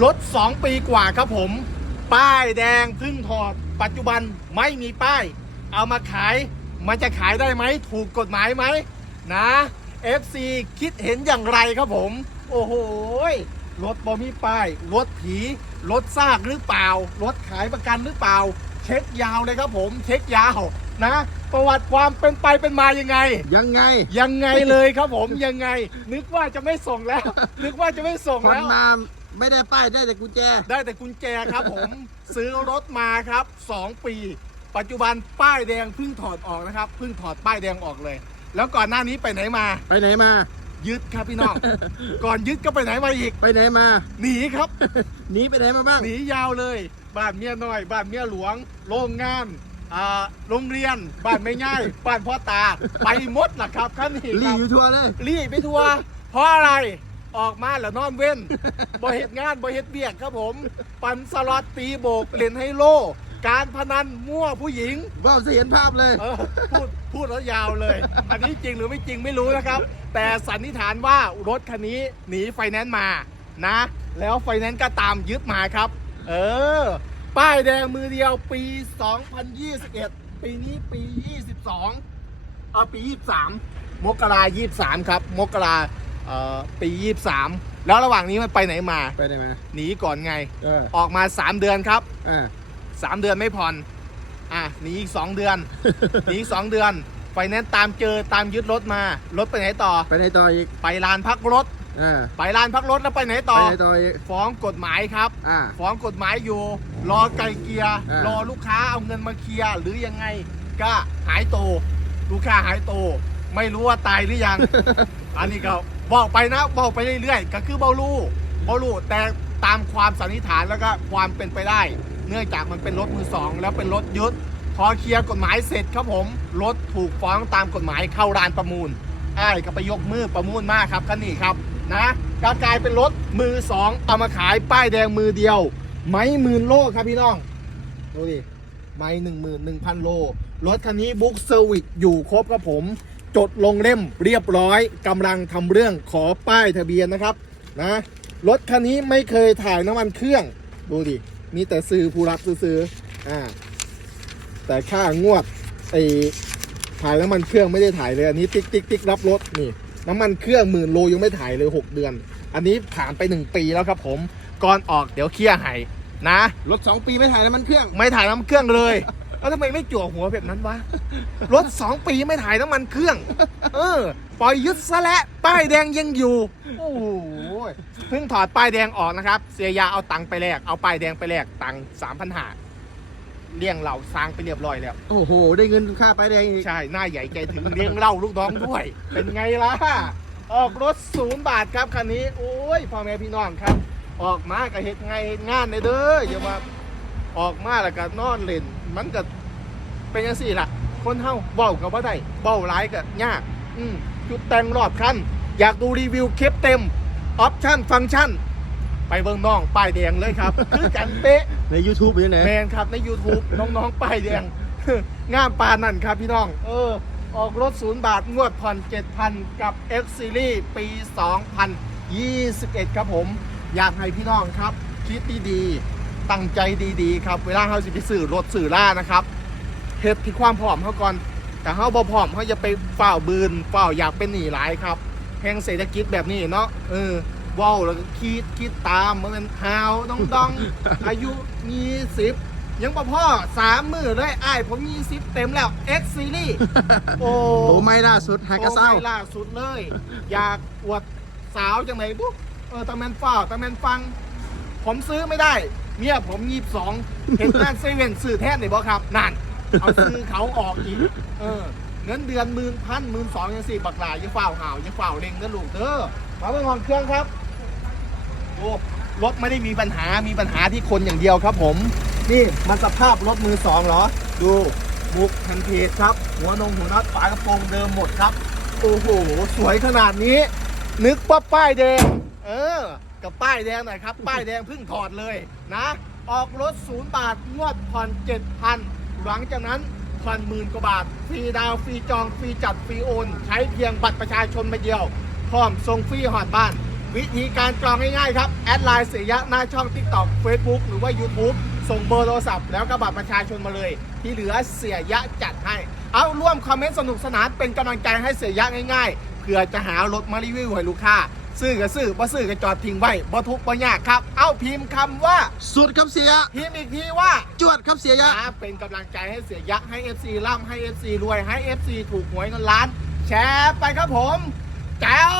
รถ 2 ปีกว่าครับผม ป้ายแดงเพึ่งถอด ปัจจุบันไม่มีป้าย เอามาขาย มันจะขายได้ไหม ถูกกฎหมายไหมนะ FC คิดเห็นอย่างไรครับผม โอ้โหยรถบอมีป้ายรถผีรถซากหรือเปล่ารถขายประกันหรือเปล่า เช็คยาวเลยครับผม เช็คยาวนะ ประวัติความเป็นไปเป็นมายังไง ยังไง ยังไงเลยครับผมยังไง นึกว่าจะไม่ส่งแล้ว นึกว่าจะไม่ส่งคนแล้วมา ไม่ได้ป้ายได้แต่กุญแจ ได้แต่กุญแจครับผม ซื้อรถมาครับ 2 ปี ปัจจุบันป้ายแดงเพิ่งถอดออกนะครับเพิ่งถอดป้ายแดงออกเลย แล้วก่อนหน้านี้ไปไหนมา ไปไหนมา ยึดครับพี่น้อง ก่อนยึดก็ไปไหนมาอีก ไปไหนมา หนีครับ หนีไปไหนมาบ้าง หนียาวเลย บ้านเมียน้อย บ้านเมียหลวง โรงงานอ่าโรงเรียน บ้านไม่ง่าย บ้านพ่อตา ไปหมดล่ะครับขั้นนี้รีครับอยู่ทัวร์เลย รีบไปทัวร์เพราะอะไร ออกมาแล้วนอนเว้นบ่เฮ็ดงานบ่เฮ็ดเบียกครับผม ปันสล็อตตีโบกเล่นไฮโล การพนันมั่วผู้หญิงว่าจะเห็นภาพเลย เออพูดพูดแล้วยาวเลย อันนี้จริงหรือไม่จริงไม่รู้นะครับ แต่สันนิษฐานว่ารถคันนี้หนีไฟแนนซ์มานะ แล้วไฟแนนซ์ก็ตามยึดมาครับ เออ ป้ายแดงมือเดียวปี 2021 ปีนี้ปี 22 เออปี 23 มกรา23 ครับ มกรา เอ่อปี 23 แล้วระหว่างนี้มันไปไหนมา ไปไหนมาหนีก่อนไง เออออกมา 3 เดือนครับอ่า3เดือนไม่ผ่อน อะหนีอีก 2 เดือน หนีอีก 2 เดือน ไฟแนนซ์ตามเจอตามยึดรถมา รถไปไหนต่อ ไปไหนต่ออีกไปลานพักรถอ่าไปลานพักรถแล้วไปไหนไปต่อไหนต่ออีกฟ้องกฎหมายครับ อ่า ฟ้องกฎหมายอยู่ รอไกลเกลียร์อ่ารอลูกค้าเอาเงินมาเคลียร์หรือยังไง ก็หายโต ลูกค้าหายโต ไม่รู้ว่าตายหรือยัง อันนี้ก็ บอกไปนะบอกไปเรื่อยๆก็คือเบาลู่เบาลู่แต่ตามความสันนิษฐานแล้วก็ความเป็นไปได้ เนื่องจากมันเป็นรถมือสองแล้วเป็นรถยึดพอเคลียร์กฎหมายเสร็จครับผมรถถูกฟ้องตามกฎหมายเข้าร้านประมูลไอ้ก็ไปยกมือประมูลมากครับคันนี้ครับนะก็กลายเป็นรถมือสองเอามาขายป้ายแดงมือเดียว ไม้หมื่นโลครับพี่น้องดูดิไม้หนึ่งหมื่นหนึ่งพันโลรถคันนี้บุ๊กเซอร์วิสอยู่ครบครับผม จดลงเล่มเรียบร้อยกำลังทำเรื่องขอป้ายทะเบียนนะครับนะรถคันนี้ไม่เคยถ่ายน้ำมันเครื่องดูดิมีแต่ซื้อผู้รับซื้อๆอ่าแต่ค่างวดไอถ่ายน้ำมันเครื่องไม่ได้ถ่ายเลยอันนี้ติ๊กติ๊กติ๊กรับรถนี่น้ำมันเครื่องหมื่นโลยังไม่ถ่ายเลย 6 เดือน อันนี้ผ่านไป 1 ปีแล้วครับผมก่อนออกเดี๋ยวเคลียร์ให้นะรถสองปีไม่ถ่ายน้ำมันเครื่อง ไม่ถ่ายน้ำมันเครื่องเลย แล้วทำไมไม่จั่วหัวแบบนั้นวะ รถ2ปีไม่ถ่ายน้ำมันเครื่อง เออ ปล่อยยึดซะแล้วป้ายแดงยังอยู่ โอ้โหเพิ่งถอดป้ายแดงออกนะครับ เสียยาเอาตังค์ไปแลก เอาป้ายแดงไปแลกตังสามพันหาเลี้ยงเหล่าสร้างไปเรียบร้อยแล้ว โอ้โห ได้เงินค่าป้ายแดงอีกใช่ หน้าใหญ่ใจถึงเลี้ยงเหล่าลูกน้องด้วย เป็นไงล่ะ ออกรถศูนย์บาทครับคันนี้ โอ้ยพ่อแม่พี่น้องครับ ออกมาก็เฮ็ดไงเฮ็ดงานเลยเด้ออย่ามา ออกมาแล้วก็นอนเล่น มันก็เป็นยังสี่ล่ะคนเฮาเบ้ากับว่าได้เบ้าร้ายก็ยาก อืมจุดแต่งรอบคันอยากดูรีวิวคลิปเต็ม ออปชั่น ฟังก์ชัน ไปเบิ่งน้องป้ายแดงเลยครับคือกันเป๊ะใน YouTube เป็นยังไงแมนครับใน YouTube น้องๆป้ายแดงงามปานนั่นครับพี่น้อง เออ ออกรถศูนย์บาทงวดผ่อน7,000กับ X Series ปี 2021 ครับผม อยากให้พี่น้องครับ คิดดีๆ ตั้งใจดีๆครับ เวลาเขาสิไปสื่อรถสื่อล่านะครับเฮ็ดที่ความพร้อมเขาก่อนแต่เขาบ่พร้อมเขาจะไปเฝ้าบืนเฝ้าอยากเป็นหนีหลายครับแห่งเศรษฐกิจแบบนี้เนาะเออเว้าวแล้วก็คิดคิดตามเหมือนฮาวน้องดองอายุมีสิบยังบ่พ่อสามมือเลยไอ้ายผมมีสิบเต็มแล้ว X Series โอ้โอ้ไม่ล่าสุดหากระเซ้า โอ้ไม่ล่าสุดเลย อยากอวดสาวจังไหนบุ๊เออตะแมนฝ้าตะแมนฟัง ผมซื้อไม่ได้ เมียผมยีบสองเห็นงานเซเว่นซื้อแทนไหนบ่ครับนั่นเอาซื้อเขาออกอีก เออเงินเดือนหมื่นพันหมื่นสองยังสี่บักหลายยังเฝ้าห่าวยังเฝ้าเล็งนะลูกเด้อมาเบิ่งห้องเครื่องครับโอ้รถไม่ได้มีปัญหามีปัญหาที่คนอย่างเดียวครับ ผม นี่มันสภาพรถมือสองเหรอ ดูมุกทันเทสครับ หัวนงหัวน็อตฝากระโปรงเดิมหมดครับ โอ้โห สวยขนาดนี้ นึกว่าป้ายแดงเออ กับป้ายแดงหน่อยครับ ป้ายแดงเพิ่งถอดเลยนะ ออกรถศูนย์บาทงวดผ่อนเจ็ดพันหลังจากนั้นผ่อนหมื่นกว่าบาท ฟรีดาวฟรีจองฟรีจัดฟรีโอน ใช้เพียงบัตรประชาชนมาเดียว พร้อมส่งฟรีหอดบ้าน วิธีการกรองง่ายๆครับ แอดไลน์เสียยะหน้าช่อง TikTok Facebook หรือว่า YouTube ส่งเบอร์โทรศัพท์แล้วก็บัตรประชาชนมาเลย ที่เหลือเสียยะจัดให้ เอาร่วมคอมเมนต์สนุกสนานเป็นกำลังใจให้เสียยะง่ายๆเพื่อจะหารถมารีวิวให้ลูกค้า ซื้อก็ซื้อบ่ซื้อก็จอดทิ้งไว้บ่ทุกข์บ่ยากครับ เอาพิมพ์คำว่า สุดครับเสีย พิมพ์อีกทีว่า จวดครับเสียยะอ่าเป็นกำลังใจให้เสียยักษ์ให้ FC ร่ำให้ FC รวยให้ FC ถูกหวยเงินล้าน แชร์ไปครับผมแจ๋ว